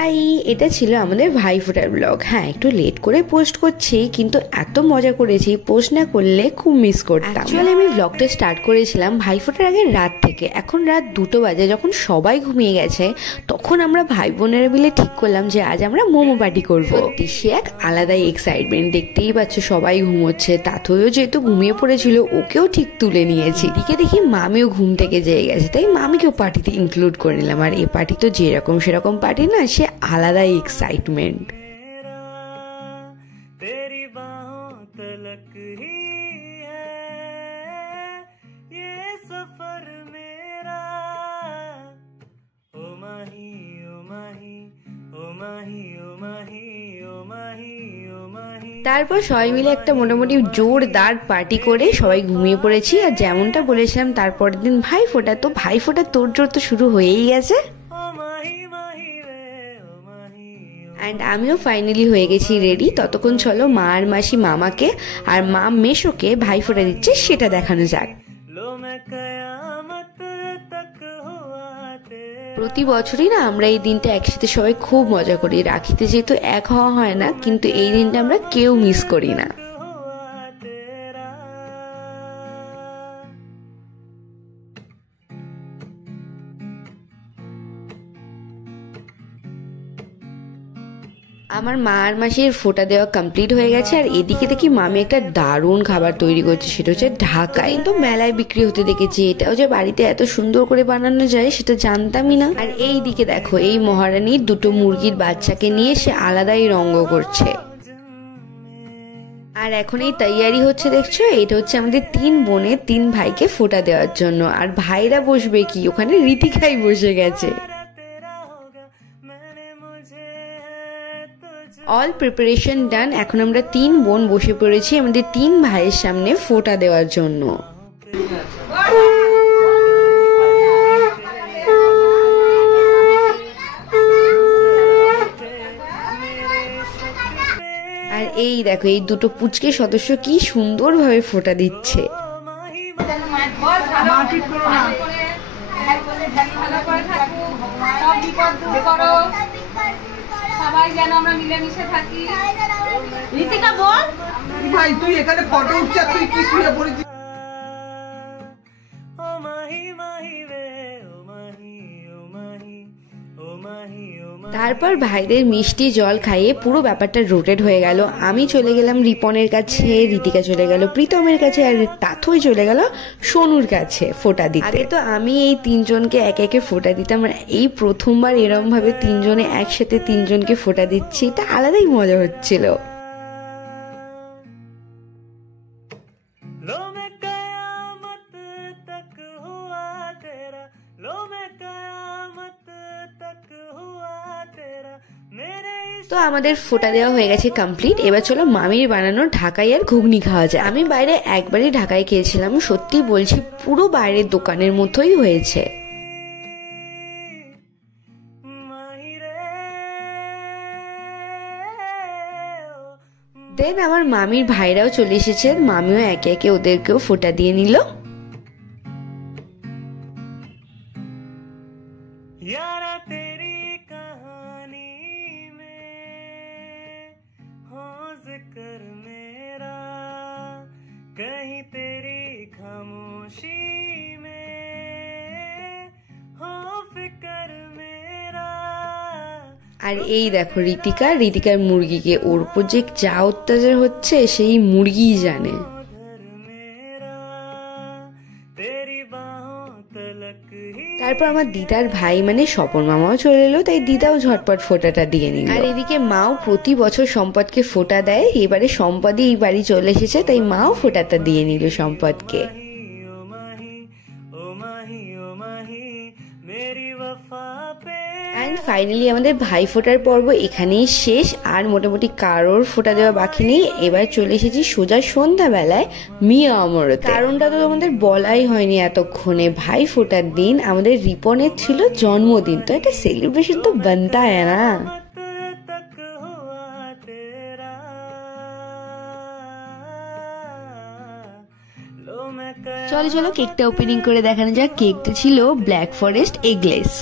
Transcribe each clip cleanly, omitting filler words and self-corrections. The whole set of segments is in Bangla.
হাই, এটা ছিল আমাদের ভাইফোঁটার ব্লগ। হ্যাঁ, একটু লেট করে পোস্ট করছি, কিন্তু এত মজা করেছি, পোস্ট না করলে খুব মিস করতাম। অ্যাকচুয়ালি আমি ব্লগটা স্টার্ট করেছিলাম ভাইফোঁটার আগে রাত থেকে। এখন রাত 2টো বাজে, যখন সবাই ঘুমিয়ে গেছে তখন আমরা ভাই বোনেরা মিলে ঠিক করলাম যে আজ আমরা মোমো পার্টি করবো। সে এক আলাদাই এক্সাইটমেন্ট, দেখতেই পাচ্ছ সবাই ঘুমোচ্ছে। তাথইও যেহেতু ঘুমিয়ে পড়েছিল, ওকেও ঠিক তুলে নিয়েছি। এদিকে দেখি মামিও ঘুম থেকে জেগে গেছে, তাই মামিকেও পার্টিতে ইনক্লুড করে নিলাম। আর এই পার্টি তো যেরকম সেরকম পার্টি না, সে আলাদাই এক্সাইটমেন্ট। তারপর সবাই মিলে একটা মোটামুটি জোরদার পার্টি করে সবাই ঘুমিয়ে পড়েছি। আর যেমনটা বলেছিলাম তারপরের দিন ভাইফোঁটা, তো ভাইফোঁটা তোড়জোড় তো শুরু হয়েই গেছে। অ্যান্ড আমিও ফাইনালি হয়ে গেছি রেডি। ততক্ষণ চলো মা আর মাসি মামাকে আর মা মেশোকে ভাইফোঁটা দিচ্ছে সেটা দেখানো যাক। প্রতি বছরই না আমরা এই দিনটা একসাথে সবাই খুব মজা করি। রাখিতে যেহেতু এক হওয়া হয় না, কিন্তু এই দিনটা আমরা কেউ মিস করি না। আমার মা আর মাসির ফোঁটা দেওয়া কমপ্লিট হয়ে গেছে। আর এদিকে দেখি মামি একটা দারুণ খাবার তৈরি করছে, সেটা হচ্ছে ঢাকায়। কিন্তু মেলায় বিক্রি হতে দেখেছি, এটাও যে বাড়িতে এত সুন্দর করে বানানো যায় সেটা জানতামই না। আর এই দিকে দেখো, এই মহারানী দুটো মুরগির বাচ্চাকে নিয়ে সে আলাদাই রঙ্গ করছে। আর এখন এই তৈয়ারি হচ্ছে, দেখছো, এটা হচ্ছে আমাদের 3 বোনের 3 ভাইকে ফোঁটা দেওয়ার জন্য। আর ভাইরা বসবে কি, ওখানে ঋতিকাই বসে গেছে। অল প্রিপারেশন ডান। এখন আমরা 3 বোন বসে পড়েছি আমাদের 3 ভাইয়ের সামনে ফোঁটা দেওয়ার জন্য। আর এই দেখো, এই দুটো পুচকে সদস্য কি সুন্দরভাবে ফোঁটা দিচ্ছে। সবাই যেন আমরা মিলেমিশে থাকি। ঋতিকা বল ভাই, তুই এখানে ফটো উঠছিস, তুই কি শুয়ে পড়েছিস? তারপর ভাইদের মিষ্টি জল খাইয়ে পুরো ব্যাপারটা রোটেট হয়ে গেল। আমি চলে গেলাম রিপনের কাছে, ঋতিকা চলে গেল প্রীতমের কাছে, আর তাথই চলে গেল সোনুর কাছে ফোঁটা দিতে। আগে তো আমি এই 3 জনকে একে একে ফোঁটা দিতাম, আর এই প্রথমবার এরম ভাবে 3 জনে একসাথে 3 জনকে ফোঁটা দিচ্ছি, এটা আলাদাই মজা হচ্ছিল। তো আমাদের ফোঁটা দেওয়া হয়ে গেছে কমপ্লিট। এবার চলো মামির বানানো ঢাকাই আর ঘুগনি খাওয়া যায়। আমি বাইরে একবারই ঢাকাই খেয়েছিলাম, সত্যি বলছি পুরো বাইরের দোকানের মতোই হয়েছে। দেন আমার মামির ভাইরাও চলে এসেছে, মামিও একে একে ওদেরকেও ফোঁটা দিয়ে নিল। कहीं तेरी खामोशी में हो फिकर मेरा। আর এই দেখো ঋতিকার মুরগিকে, ওর উপর যে যা অত্যাচার হচ্ছে সেই মুরগিই জানে। তারপর আমার দিদার ভাই মানে স্বপন মামাও চলে এলো, তাই দিদাও ঝটপট ফোঁটাটা দিয়ে নিল। আর এদিকে মাও প্রতি বছর সম্পদকে ফোঁটা দেয়, এবারে সম্পদই এই বাড়ি চলে এসেছে, তাই মাও ফোঁটাটা দিয়ে নিল সম্পদকে। অ্যান্ড ফাইনালি আমাদের ভাই ফোঁটার পর্ব এখানেই শেষ। আর মোটামুটি কারোর ফোঁটা দেওয়া বাকি নেই। এবার চলে এসেছি সোজা সন্ধ্যাবেলায় মিয়া অমরতে। কারণটা তো আমাদের বলাই হয়নি এতক্ষণে। ভাই ফোঁটার দিন আমাদের রিপনের ছিল জন্মদিন, তো একটা সেলিব্রেশন তো বানতা হ্যায় না। চলো চলো কেকটা ওপেনিং করে দেখানো যাক। কেকটা ছিল ব্ল্যাক ফরেস্ট এগলেস।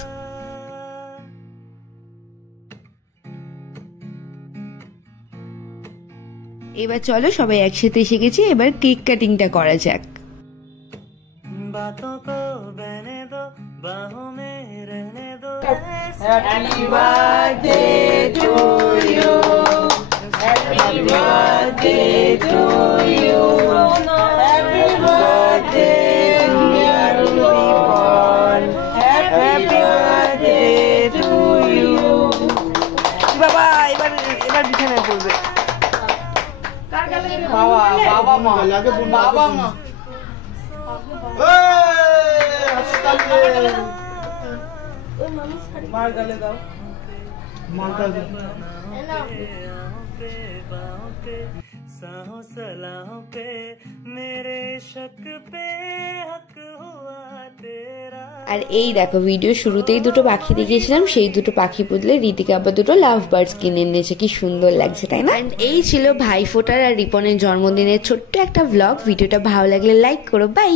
এবার চলো সবাই একসাথে এসে গেছি, এবার কেক কাটিংটা করা যাক। बातों को बहने दो, बाहों में रहने दो। Happy birthday to you. Happy birthday to you. Happy birthday dear Rupon. Happy birthday to you. বাবা এবার বিছানায় পড়বে। বাবা মা মার গালে দাও, মার গালে साहों सलाहों पे मेरे शक पे हक हुआ तेरा। আর এই দেখো ভিডিও শুরুতেই দুটো পাখি দেখিয়েছিলাম, সেই দুটো পাখি পুতলে ঋতিকা আবার দুটো লাভ বার্ডস কিনে এনেছে, কি সুন্দর লাগছে তাই না। এন্ড এই ছিল ভাইফোঁটার আর রিপনের জন্মদিনের ছোট্ট একটা ব্লগ। ভিডিওটা ভালো লাগলে লাইক করো, বাই।